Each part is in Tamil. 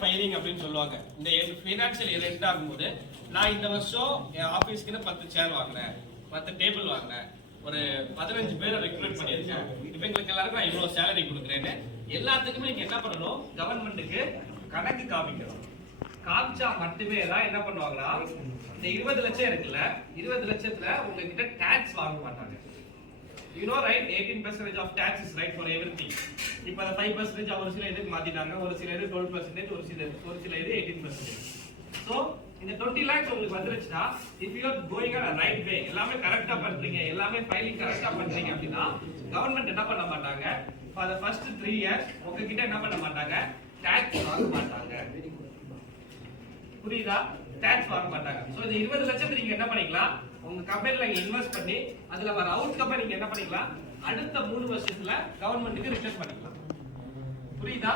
ஃபைலிங் அப்படின்னு சொல்லுவாங்க. இந்த ஃபினான்ஷியல் இயர் எண்ட் ஆகும்போது நான் இந்த வருஷம் என் ஆபீஸ்க்குன்னு 10 சேர் வாங்கினேன், 10 டேபிள் வாங்கினேன், ஒரு 15 பேரை ரெக்ரூட் பண்ணியிருக்கேன், இப்போ எங்களுக்கு எல்லாருக்கும் நான் இவ்வளோ சேலரி கொடுக்குறேன்னு எல்லாத்துக்குமே நீங்க என்ன பண்ணணும், கவர்மெண்ட்டுக்கு கணக்கு காமிக்கணும். காமிச்சா மட்டுமே தான் என்ன பண்ணுவாங்கன்னா, இந்த 20 லட்சம் இருக்குல்ல, 20 லட்சத்துல உங்ககிட்ட டாக்ஸ் வாங்க மாட்டாங்க. You know right, 18% of tax is right for everything. இப்போ அந்த 5% ஒரு சில இதுக்கு மாத்திட்டாங்க, ஒரு சில இது 12%, ஒரு சில இது 18%. So இந்த 20 lakhs உங்களுக்கு வந்துருச்சுனா, if you are going on a right way, எல்லாமே கரெக்ட்டா பண்றீங்க, எல்லாமே ஃபைலிங் கரெக்ட்டா பண்றீங்க அப்படினா கவர்மெண்ட் என்ன பண்ண மாட்டாங்க, for the first 3 years உங்ககிட்ட என்ன பண்ண மாட்டாங்க, tax வாங்க மாட்டாங்க. புரியுதா? டாக்ஸ் வாங்க மாட்டாங்க. சோ இந்த 20 லட்சத்தை நீங்க என்ன பண்ணிக்கலாம், உங்க கம்பெனில இன்வெஸ்ட் பண்ணி அதுல வர அவுட்கம் நீங்க என்ன பண்ணிக்கலாம், அடுத்த 3 வருஷத்துல கவர்மெண்ட்டுக்கு ரிட்டர்ன் பண்ணிக்கலாம். புரியுதா?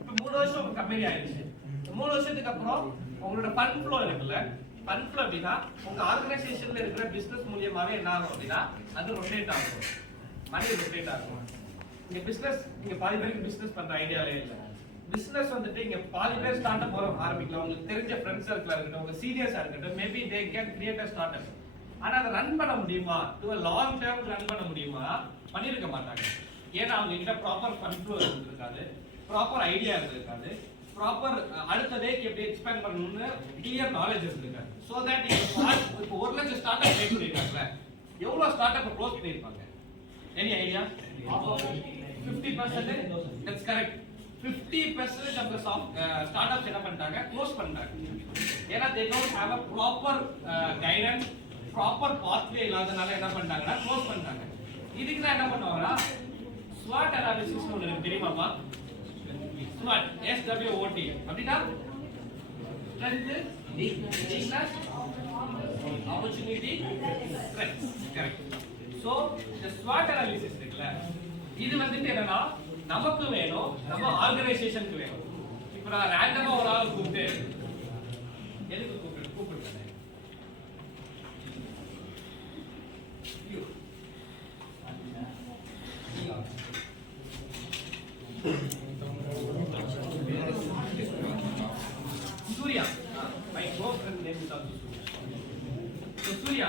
இப்போ 3 வருஷம் உங்க கம்பெனி ஆயிடுச்சு. 3 வருஷத்துக்கு அப்புறம் உங்களோட ஃபண்ட் ஃப்ளோ இருக்குல்ல, ஃபண்ட் ஃப்ளோ அப்படினா உங்க ஆர்கனைசேஷன்ல இருக்கிற பிசினஸ் மூலமாவே என்ன ஆகும் அப்படினா அது ரொட்டேட் ஆகும், மணி ரொட்டேட் ஆகும். இந்த பிசினஸ் நீங்க பாதி பேருக்கு பிசினஸ் பண்ற ஐடியாவே இல்ல. பிசினஸ் வந்துட்டு இங்க பாதி பேர் ஸ்டார்ட் அப் ஆரம்பிக்கலாம். உங்களுக்கு தெரிஞ்ச ஃப்ரெண்ட்ஸ் சர்க்கிளா இருக்கட்டும், உங்க சீனியர்ஸா இருக்கட்டும், maybe they can create a startup. ஆனா அதை ரன் பண்ண முடியுமா, to a long term run பண்ண முடியுமா, பண்ணிருக்க மாட்டாங்க. ஏன்னா அவங்க கிட்ட ப்ராப்பர் ஃபண்ட் ஃப்ளோ இருக்காது, ப்ராப்பர் ஐடியா இருக்காது, ப்ராப்பர் அடுத்த டேக்கு எப்படி எக்ஸ்பேண்ட் பண்ணணும்னு கிளியர் நாலேஜ் இருக்காது. சோ தட் இப்போ 1 லட்சம் ஸ்டார்ட் அப் ட்ரை பண்ணிருக்காங்கல, எவ்வளவு ஸ்டார்ட் அப் க்ளோஸ் பண்ணிருப்பாங்க? Any idea? 50%. that's correct. 50% of the startups என்ன பண்ணிட்டாங்க, க்ளோஸ் பண்ணிட்டாங்க. ஏன்னா they don't have a proper guidance, proper pathway இல்லாதனால என்ன பண்ணிட்டாங்கன்னா க்ளோஸ் பண்ணிட்டாங்க. இதுக்கு தான் என்ன பண்ணுவாங்கன்னா SWOT analysis ஒன்னு தெரியுமாப்பா? SWOT, SWOT அப்படினா strength, weakness, opportunity, threats. correct. so the SWOT analysis இருக்குல்ல, இது வந்துட்டு என்னன்னா நமக்கு வேணும், நம்ம ஆர்கனைசேஷனுக்கு வேணும். இப்போ நான் ரேண்டமா ஒரு ஆள் கூப்பிட்டு எதுக்கு கூப்பிடுறேன், Surya, my close friend name is also Surya. So Surya,